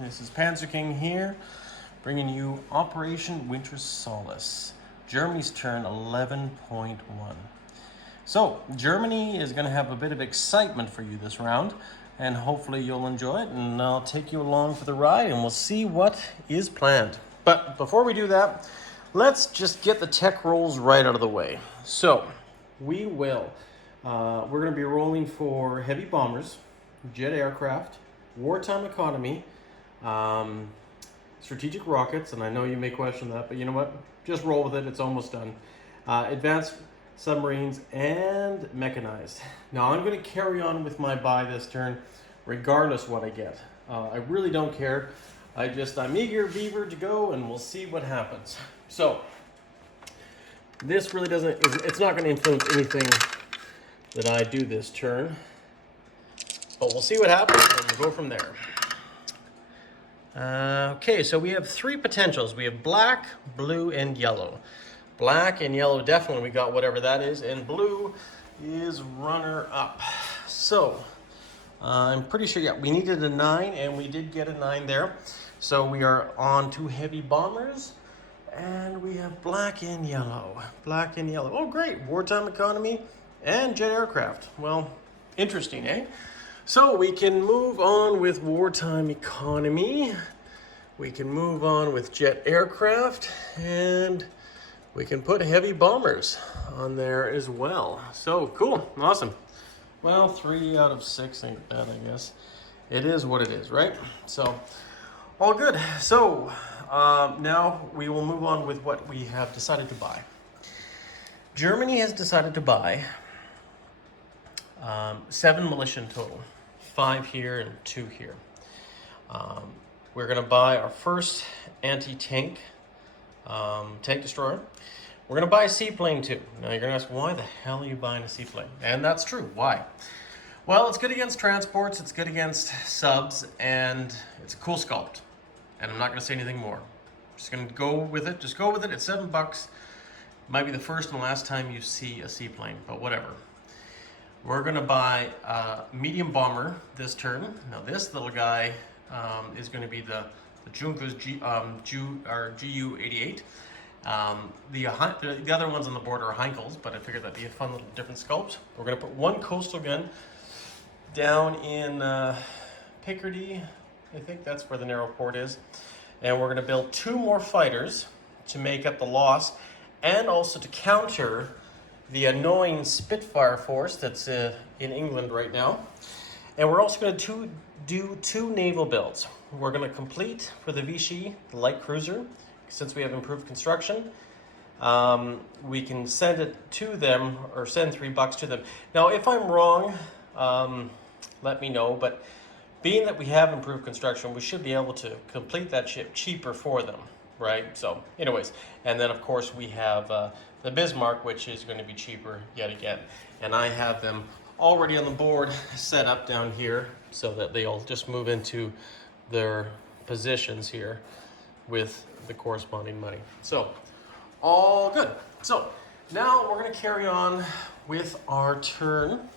This is Panzer King here, bringing you Operation Winter Solace. Germany's turn 11.1. So, Germany is going to have a bit of excitement for you this round, and hopefully you'll enjoy it, and I'll take you along for the ride, and we'll see what is planned. But before we do that, let's just get the tech rolls right out of the way. So, we're going to be rolling for heavy bombers, jet aircraft, wartime economy, strategic rockets, and I know you may question that, but you know what? Just roll with it. It's almost done. Advanced submarines and mechanized. Now I'm going to carry on with my buy this turn, regardless what I get. I really don't care. I'm eager beaver to go, and we'll see what happens. So this really it's not going to influence anything that I do this turn, but we'll see what happens, and we'll go from there. Okay, so we have three potentials. We have black, blue, and yellow. Black and yellow, definitely we got whatever that is, and blue is runner-up. So, I'm pretty sure, yeah, we needed a 9, and we did get a 9 there. So we are on to heavy bombers, and we have black and yellow. Black and yellow. Oh, great, wartime economy and jet aircraft. Well, interesting, eh? So we can move on with wartime economy, we can move on with jet aircraft, and we can put heavy bombers on there as well. So cool, awesome. Well, 3 out of 6 ain't bad, I guess. It is what it is, right? So, all good. So, now we will move on with what we have decided to buy. Germany has decided to buy 7 militia in total. 5 here and 2 here. We're going to buy our first anti-tank tank destroyer. We're going to buy a seaplane too. Now you're going to ask, why the hell are you buying a seaplane? And that's true. Why? Well, it's good against transports, it's good against subs, and it's a cool sculpt. And I'm not going to say anything more. Just going to go with it. Just go with it. It's $7. Might be the first and last time you see a seaplane, but whatever. We're going to buy a medium bomber this turn. Now this little guy is going to be the Junkers GU-88. The other ones on the board are Heinkels, but I figured that'd be a fun little different sculpt. We're going to put 1 coastal gun down in Picardy. I think that's where the narrow port is. And we're going to build 2 more fighters to make up the loss, and also to counter the annoying Spitfire force that's in England right now. And we're also going to do 2 naval builds. We're going to complete for the Vichy, the light cruiser, since we have improved construction. We can send it to them, or send $3 to them. Now, if I'm wrong, let me know, but being that we have improved construction, we should be able to complete that ship cheaper for them, right? So, anyways, and then of course we have the Bismarck, which is going to be cheaper yet again. And I have them already on the board set up down here so that they'll just move into their positions here with the corresponding money. So, all good. So, now we're going to carry on with our turn.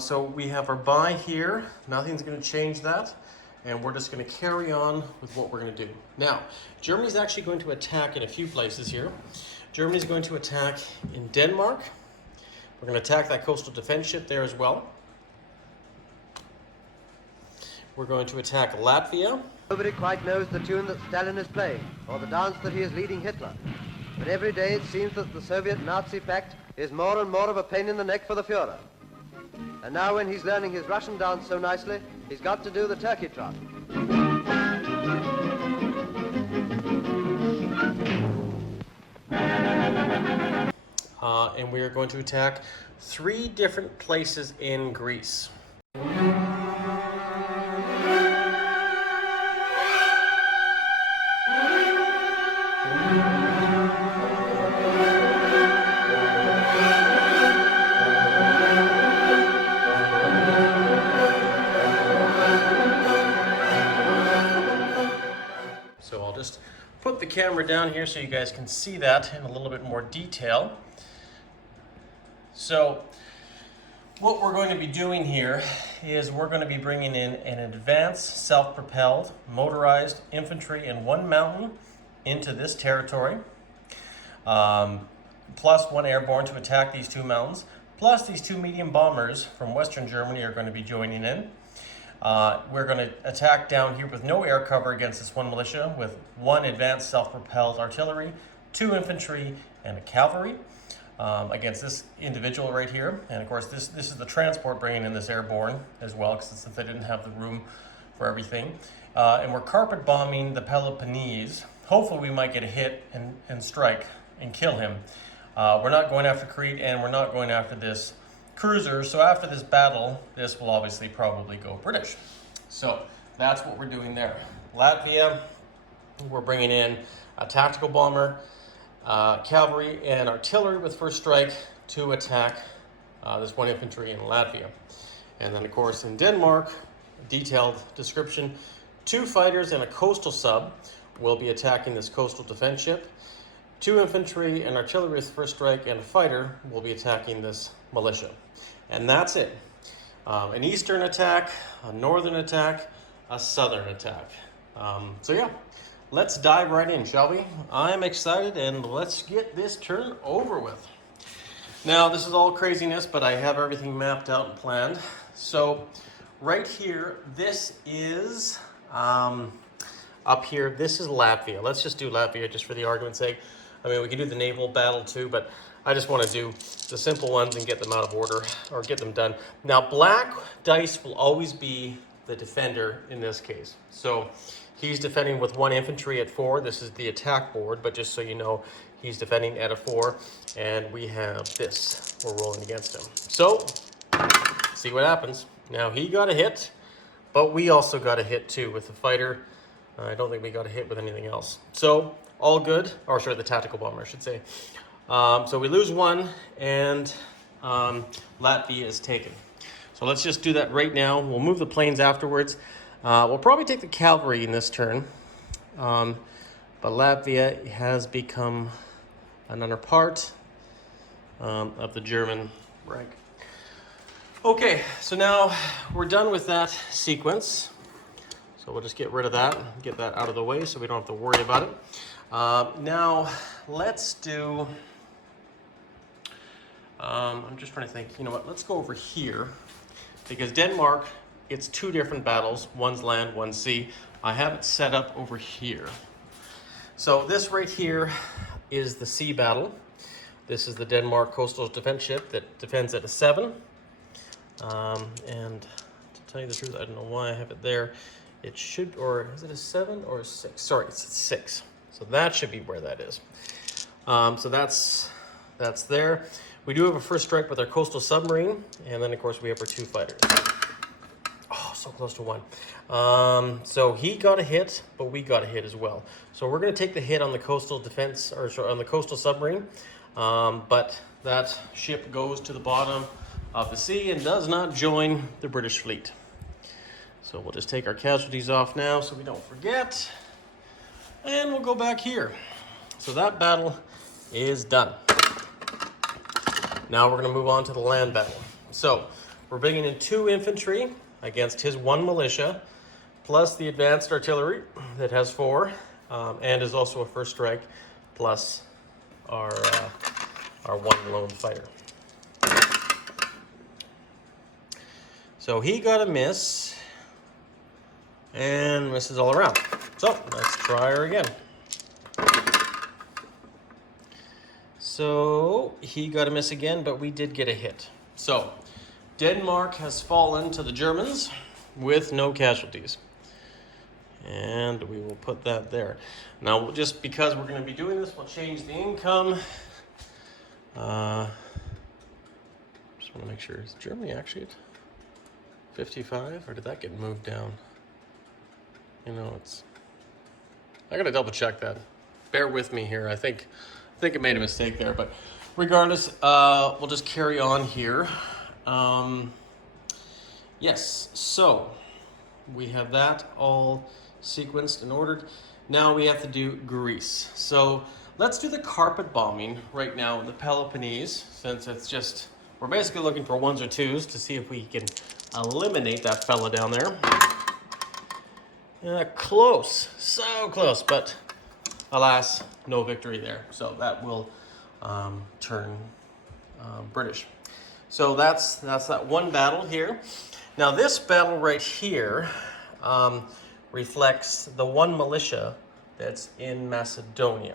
So we have our buy here. Nothing's going to change that. And we're just going to carry on with what we're going to do. Now, Germany's actually going to attack in a few places here. Germany's going to attack in Denmark. We're going to attack that coastal defense ship there as well. We're going to attack Latvia. Nobody quite knows the tune that Stalin is playing, or the dance that he is leading Hitler. But every day it seems that the Soviet-Nazi pact is more and more of a pain in the neck for the Führer. And now when he's learning his Russian dance so nicely, he's got to do the turkey trot. And we are going to attack 3 different places in Greece. So I'll just put the camera down here so you guys can see that in a little bit more detail. So what we're going to be doing here is we're going to be bringing in an advanced self-propelled motorized infantry and one mountain into this territory, plus one airborne to attack these two mountains, plus these two medium bombers from Western Germany are going to be joining in. We're going to attack down here with no air cover against this one militia with one advanced self-propelled artillery, two infantry, and a cavalry against this individual right here. And of course, this is the transport bringing in this airborne as well, because since they didn't have the room for everything. And we're carpet bombing the Peloponnese. Hopefully we might get a hit and strike and kill him. We're not going after Crete, and we're not going after this cruiser. So after this battle, this will obviously probably go British. So that's what we're doing there. Latvia, we're bringing in a tactical bomber, cavalry, and artillery with first strike to attack this one infantry in Latvia. And then of course in Denmark, detailed description, 2 fighters and a coastal sub will be attacking this coastal defense ship. 2 infantry and artillery with first strike, and a fighter will be attacking this militia. And that's it. An eastern attack, a northern attack, a southern attack. So yeah, let's dive right in, shall we? I'm excited, and let's get this turn over with. Now, this is all craziness, but I have everything mapped out and planned. So right here, this is, up here, this is Latvia. Let's just do Latvia just for the argument's sake. I mean, we can do the naval battle too, but I just want to do the simple ones and get them out of order, or get them done. Now, black dice will always be the defender in this case. So he's defending with 1 infantry at 4. This is the attack board, but just so you know, he's defending at a 4, and we have this. We're rolling against him. So, see what happens. Now, he got a hit, but we also got a hit too with the fighter. I don't think we got a hit with anything else. So, all good. Or sorry, the tactical bomber, I should say. So we lose 1, and Latvia is taken. So let's just do that right now. We'll move the planes afterwards. We'll probably take the cavalry in this turn. But Latvia has become another part of the German Reich. Okay, so now we're done with that sequence. So we'll just get rid of that, get that out of the way so we don't have to worry about it. Now, let's do, I'm just trying to think, you know what, let's go over here, because Denmark, it's 2 different battles, one's land, one's sea. I have it set up over here. So this right here is the sea battle. This is the Denmark coastal defense ship that defends at a 7. And to tell you the truth, I don't know why I have it there. It should, or is it a 7 or a 6? Sorry, it's a 6. So that should be where that is. So that's there. We do have a first strike with our coastal submarine, and then of course we have our 2 fighters. Oh, so close to 1. So he got a hit, but we got a hit as well. So we're going to take the hit on the coastal defense, or sorry, on the coastal submarine. But that ship goes to the bottom of the sea and does not join the British fleet. So we'll just take our casualties off now so we don't forget. And we'll go back here. So that battle is done. Now we're going to move on to the land battle. So we're bringing in 2 infantry against his 1 militia, plus the advanced artillery that has 4, and is also a first strike, plus our 1 lone fighter. So he got a miss, and misses all around. So let's try her again. So he got a miss again, but we did get a hit. So Denmark has fallen to the Germans with no casualties. And we will put that there. Now, just because we're going to be doing this, we'll change the income. Just want to make sure, is Germany actually at 55, or did that get moved down? You know, I gotta double check that. Bear with me here. I think it made a mistake there, but regardless, we'll just carry on here. Yes, so we have that all sequenced and ordered. Now we have to do Greece. So let's do the carpet bombing right now in the Peloponnese, since it's just we're basically looking for 1s or 2s to see if we can eliminate that fella down there. Close, so close, but alas, no victory there. So that will turn British. So that's that one battle here. Now this battle right here reflects the one militia that's in Macedonia.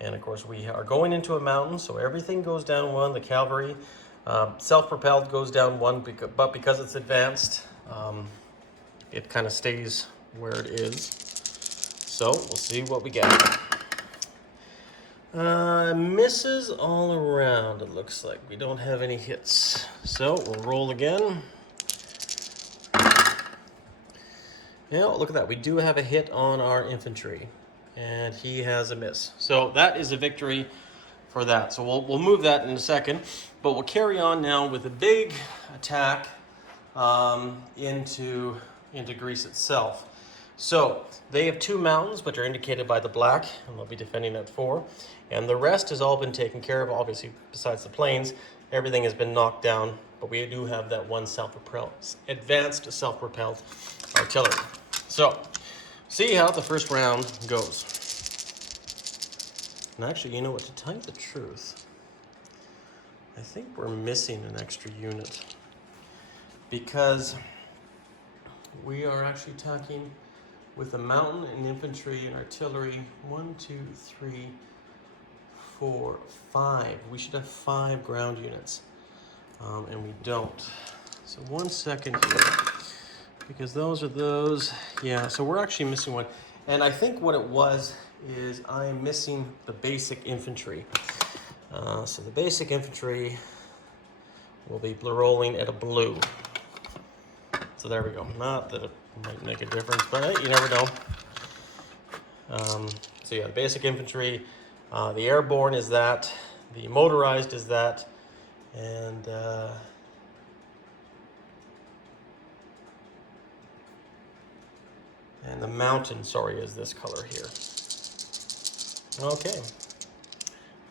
And of course we are going into a mountain, so everything goes down 1. The cavalry, self-propelled, goes down 1, but because it's advanced, it kind of stays where it is. So we'll see what we get. Misses all around, it looks like. We don't have any hits. So we'll roll again. Yeah, look at that. We do have a hit on our infantry, and he has a miss. So that is a victory for that. So we'll move that in a second, but we'll carry on now with a big attack into Greece itself. So they have 2 mountains, which are indicated by the black, and they'll be defending at 4. And the rest has all been taken care of, obviously, besides the plains. Everything has been knocked down, but we do have that one advanced self-propelled artillery. So, see how the first round goes. And actually, you know what, to tell you the truth, I think we're missing an extra unit, because we are actually attacking with a mountain and infantry and artillery. 1, 2, 3, 4, 5. We should have 5 ground units, and we don't. So 1 second here, because those are those. Yeah, so we're actually missing one. And I think what it was is I'm missing the basic infantry. So the basic infantry will be rolling at a blue. So there we go. Not that it might make a difference, but hey, you never know. So yeah, the basic infantry, the airborne is that, the motorized is that, and the mountain, sorry, is this color here. Okay.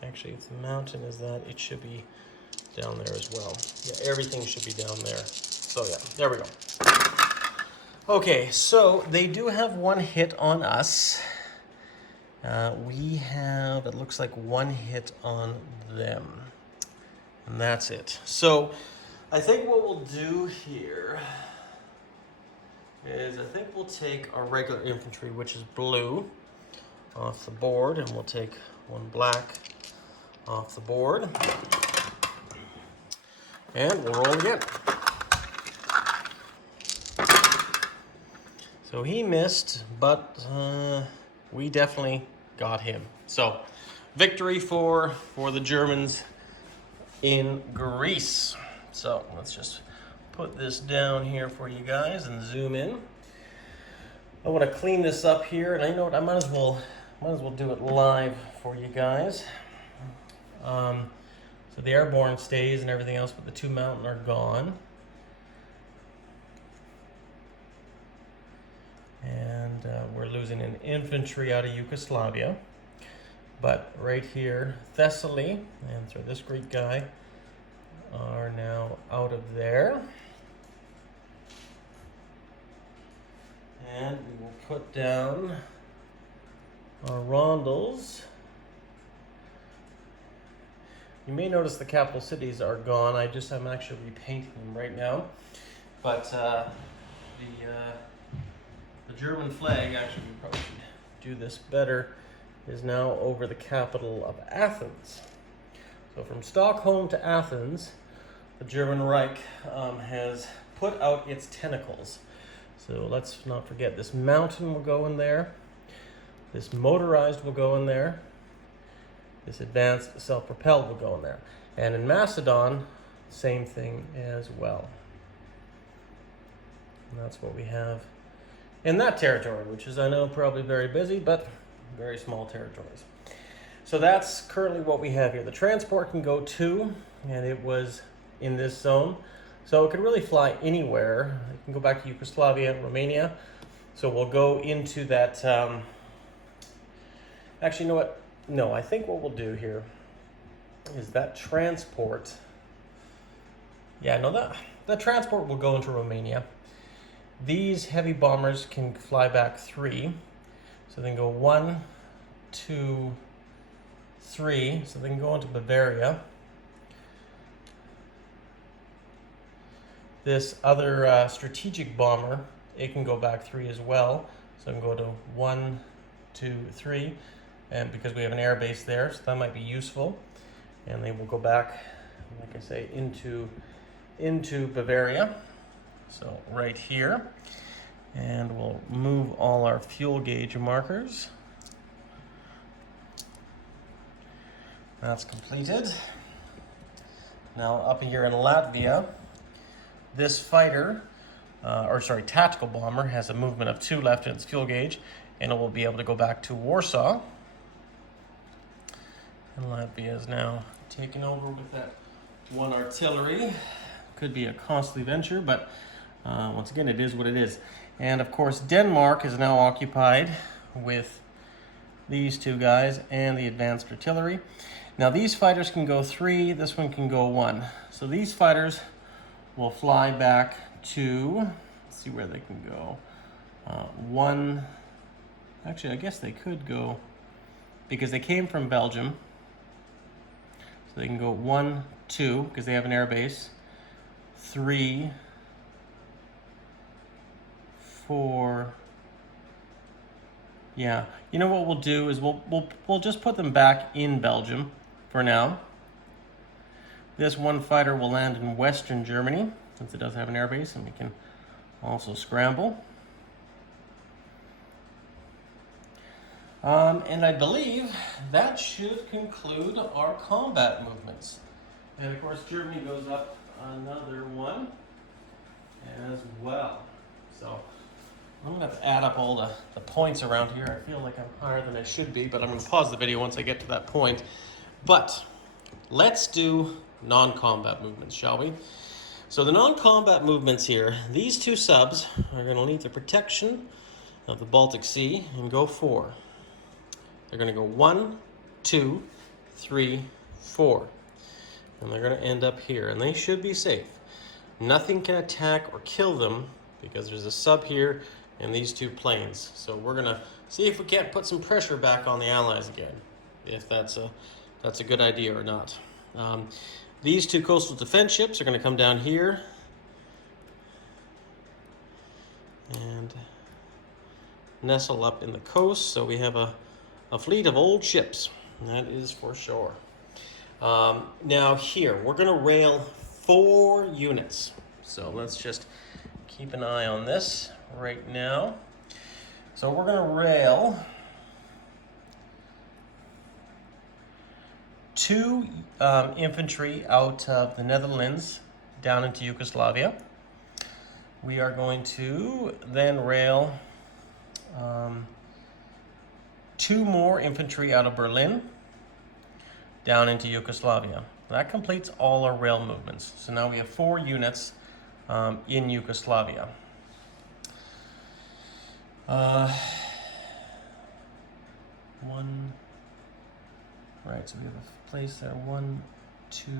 Actually, if the mountain is that, it should be down there as well. Yeah, everything should be down there. So yeah, there we go. Okay, so they do have 1 hit on us. We have, it looks like, 1 hit on them. And that's it. So I think what we'll do here is I think we'll take our regular infantry, which is blue, off the board, and we'll take 1 black off the board. And we'll roll again. So he missed, but we definitely got him. So victory for the Germans in Greece. So let's just put this down here for you guys and zoom in. I want to clean this up here, and you know what, I might as well do it live for you guys. So the airborne stays and everything else, but the 2 mountain are gone. And we're losing an infantry out of Yugoslavia. But right here, Thessaly, and so this Greek guy, are now out of there. And we will put down our rondels. You may notice the capital cities are gone. I'm actually repainting them right now. But the German flag, actually we probably should do this better, is now over the capital of Athens. So from Stockholm to Athens, the German Reich has put out its tentacles. So let's not forget, this mountain will go in there, this motorized will go in there, this advanced self-propelled will go in there. And in Macedon, same thing as well. And that's what we have in that territory, which is, I know, probably very busy, but very small territories. So that's currently what we have here. The transport can go 2, and it was in this zone. So it can really fly anywhere. It can go back to Yugoslavia, Romania. So we'll go into that. Actually, you know what? No, I think what we'll do here is that transport Yeah, no, that transport will go into Romania. These heavy bombers can fly back 3. So they can go 1, 2, 3. So they can go into Bavaria. This other strategic bomber, it can go back 3 as well. So it can go to 1, 2, 3. And because we have an air base there, so that might be useful. And they will go back, like I say, into Bavaria. So right here. And we'll move all our fuel gauge markers. That's completed. Now up here in Latvia, this fighter, tactical bomber, has a movement of 2 left in its fuel gauge, and it will be able to go back to Warsaw. And Latvia is now taken over with that 1 artillery. Could be a costly venture, but once again, it is what it is. And of course, Denmark is now occupied with these 2 guys and the advanced artillery. Now these fighters can go 3, this one can go 1. So these fighters will fly back to, let's see where they can go. 1, actually I guess they could go, because they came from Belgium. So they can go 1, 2, because they have an air base. 3, 4. Yeah, you know what we'll do is we'll just put them back in Belgium for now. This 1 fighter will land in Western Germany, since it does have an air base, and we can also scramble. And I believe that should conclude our combat movements. And of course, Germany goes up another 1 as well. So I'm gonna have to add up all the points around here. I feel like I'm higher than I should be, but I'm gonna pause the video once I get to that point. But let's do non-combat movements, shall we? So the non-combat movements here, these 2 subs are gonna lead the protection of the Baltic Sea and go 4. They're gonna go 1, 2, 3, 4. And they're gonna end up here, and they should be safe. Nothing can attack or kill them because there's a sub here and these 2 planes. So we're gonna see if we can't put some pressure back on the Allies again, if that's a good idea or not. These 2 coastal defense ships are gonna come down here and nestle up in the coast. So we have a fleet of old ships, that is for sure. Now here, we're gonna rail 4 units. So let's just keep an eye on this right now. So we're gonna rail 2 infantry out of the Netherlands down into Yugoslavia. We are going to then rail 2 more infantry out of Berlin down into Yugoslavia. That completes all our rail movements. So now we have 4 units in Yugoslavia. One, right, so we have a place there, 1, 2.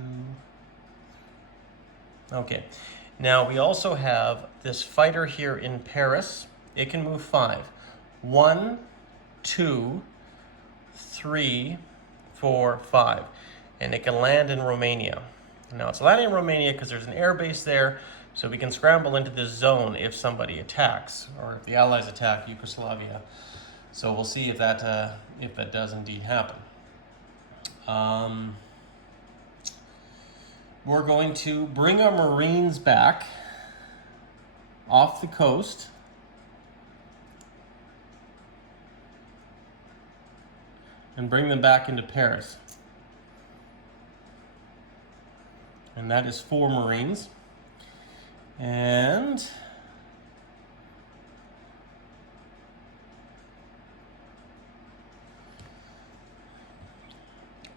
Okay, now we also have this fighter here in Paris. It can move 5. 1, 2, 3, 4, 5. And it can land in Romania. Now it's landing in Romania because there's an air base there, so we can scramble into this zone if somebody attacks, or if the Allies attack Yugoslavia. So we'll see if that does indeed happen. We're going to bring our Marines back off the coast. And bring them back into Paris. And that is 4 Marines. And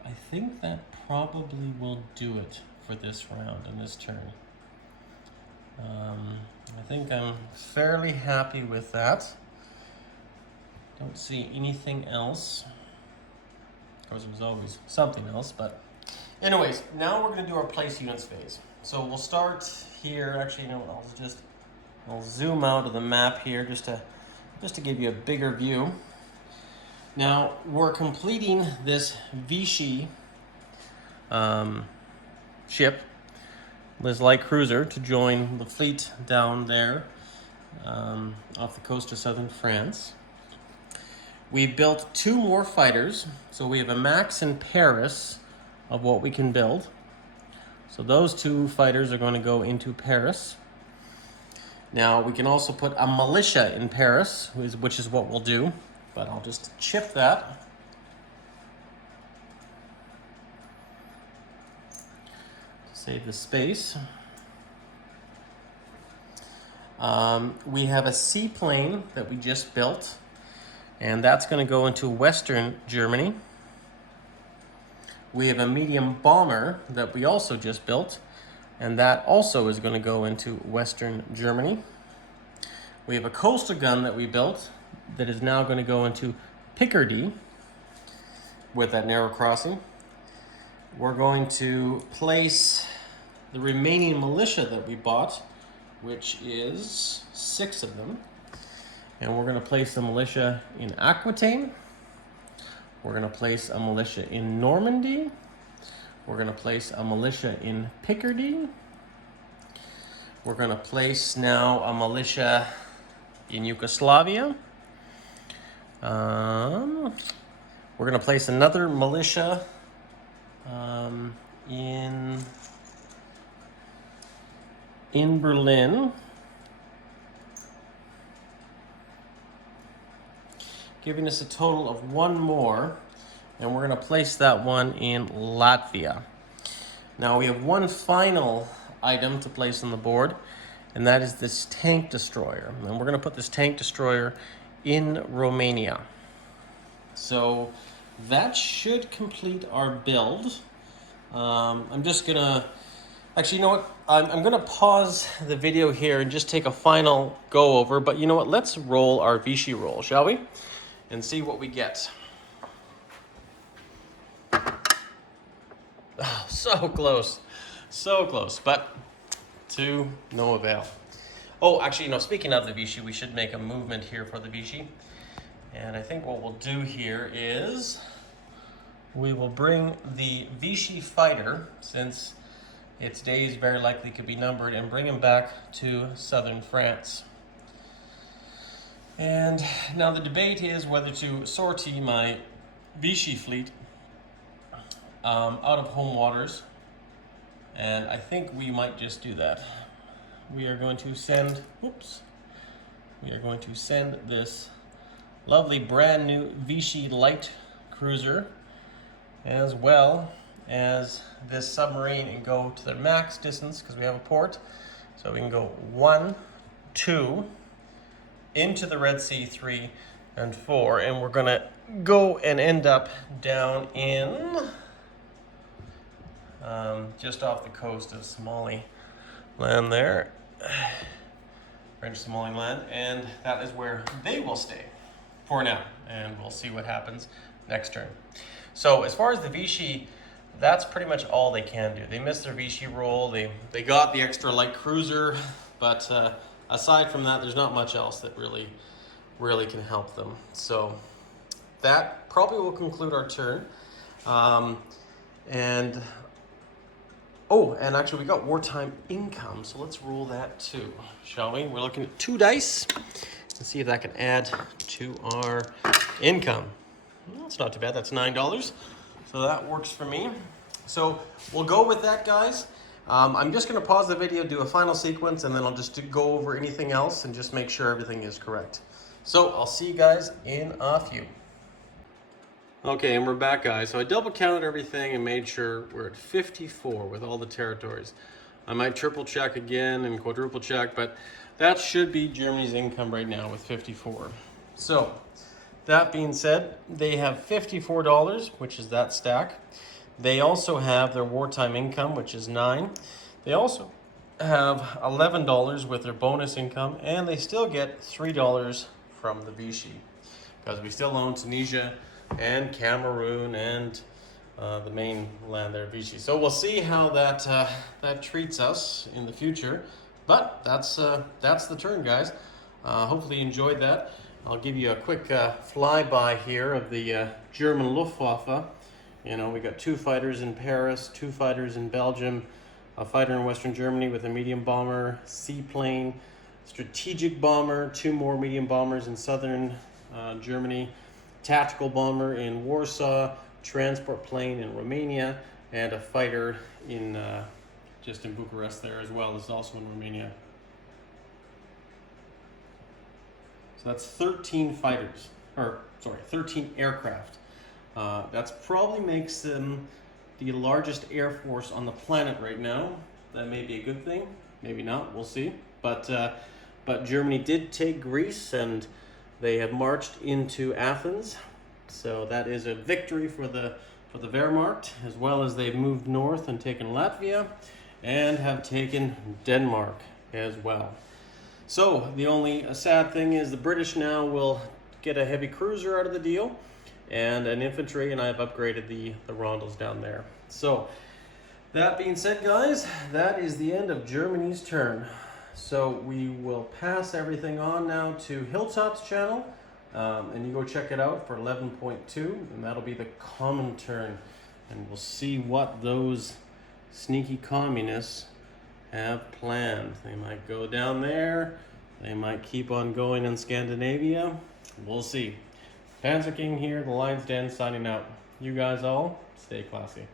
I think that probably will do it for this round and this turn. I think I'm fairly happy with that. Don't see anything else. Of course, there's always something else, but anyways, now we're going to do our place units phase. So we'll start here. Actually, you know what? I'll zoom out of the map here just to give you a bigger view. Now we're completing this Vichy ship, this light cruiser, to join the fleet down there off the coast of southern France. We built 2 more fighters, so we have a max in Paris of what we can build. So those 2 fighters are going to go into Paris. Now we can also put a militia in Paris, which is what we'll do, but I'll just chip that. Save the space. We have a seaplane that we just built, and that's going to go into Western Germany. We have a medium bomber that we also just built, and that also is going to go into Western Germany. We have a coastal gun that we built that is now going to go into Picardy with that narrow crossing. We're going to place the remaining militia that we bought, which is 6 of them. And we're going to place the militia in Aquitaine. We're going to place a militia in Normandy. We're going to place a militia in Picardy. We're going to place now a militia in Yugoslavia. We're going to place another militia in Berlin, giving us a total of 1 more, and we're going to place that one in Latvia. Now we have one final item to place on the board, and that is this tank destroyer. And we're going to put this tank destroyer in Romania. So that should complete our build. I'm just going to... Actually, you know what? I'm going to pause the video here and just take a final go over. But you know what? Let's roll our Vichy roll, shall we? And see what we get. Oh, so close. So close, but to no avail. Oh, actually, you know, speaking of the Vichy, we should make a movement here for the Vichy. And I think what we'll do here is we will bring the Vichy fighter, since its days very likely could be numbered, and bring him back to southern France. And now the debate is whether to sortie my Vichy fleet out of home waters, and I think we might just do that. We are going to send, this lovely brand new Vichy light cruiser, as well as this submarine, and go to the max distance because we have a port. So we can go 1, 2, into the Red Sea, 3 and 4, and we're gonna go and end up down in just off the coast of Somaliland there, French Somaliland, and that is where they will stay for now, and we'll see what happens next turn. So as far as the Vichy, that's pretty much all they can do. They missed their Vichy roll. They got the extra light cruiser, but aside from that, there's not much else that really can help them. So that probably will conclude our turn. And actually we got wartime income, so let's roll that too, shall we? We're looking at 2 dice and see if that can add to our income. Well, that's not too bad. That's $9. So that works for me. So we'll go with that, guys. I'm just going to pause the video, do a final sequence, and then I'll just go over anything else and just make sure everything is correct. So I'll see you guys in a few. Okay, and we're back, guys. So I double counted everything and made sure we're at 54 with all the territories. I might triple check again and quadruple check, but that should be Germany's income right now with 54. So that being said, they have $54, which is that stack. They also have their wartime income, which is 9. They also have $11 with their bonus income, and they still get $3 from the Vichy, because we still own Tunisia and Cameroon and the main land there, Vichy. So we'll see how that treats us in the future. But that's the turn, guys. Hopefully you enjoyed that. I'll give you a quick flyby here of the German Luftwaffe. You know, we got 2 fighters in Paris, 2 fighters in Belgium, a fighter in Western Germany with a medium bomber, seaplane, strategic bomber, 2 more medium bombers in southern Germany, tactical bomber in Warsaw, transport plane in Romania, and a fighter in just in Bucharest there as well. Is also in Romania. So that's 13 fighters, or sorry, 13 aircraft. That's probably makes them the largest air force on the planet right now. That may be a good thing, maybe not. We'll see. But Germany did take Greece, and they have marched into Athens. So that is a victory for the Wehrmacht, as well as they've moved north and taken Latvia, and have taken Denmark as well. So the only sad thing is the British now will get a heavy cruiser out of the deal and an infantry, and I've upgraded the Rondels down there. So that being said, guys, that is the end of Germany's turn. So we will pass everything on now to Hilltop's channel, and you go check it out for 11.2, and that'll be the common turn. And we'll see what those sneaky communists have planned. They might go down there, they might keep on going in Scandinavia. We'll see. Panzer King here, the Lion's Den, signing out. You guys all, stay classy.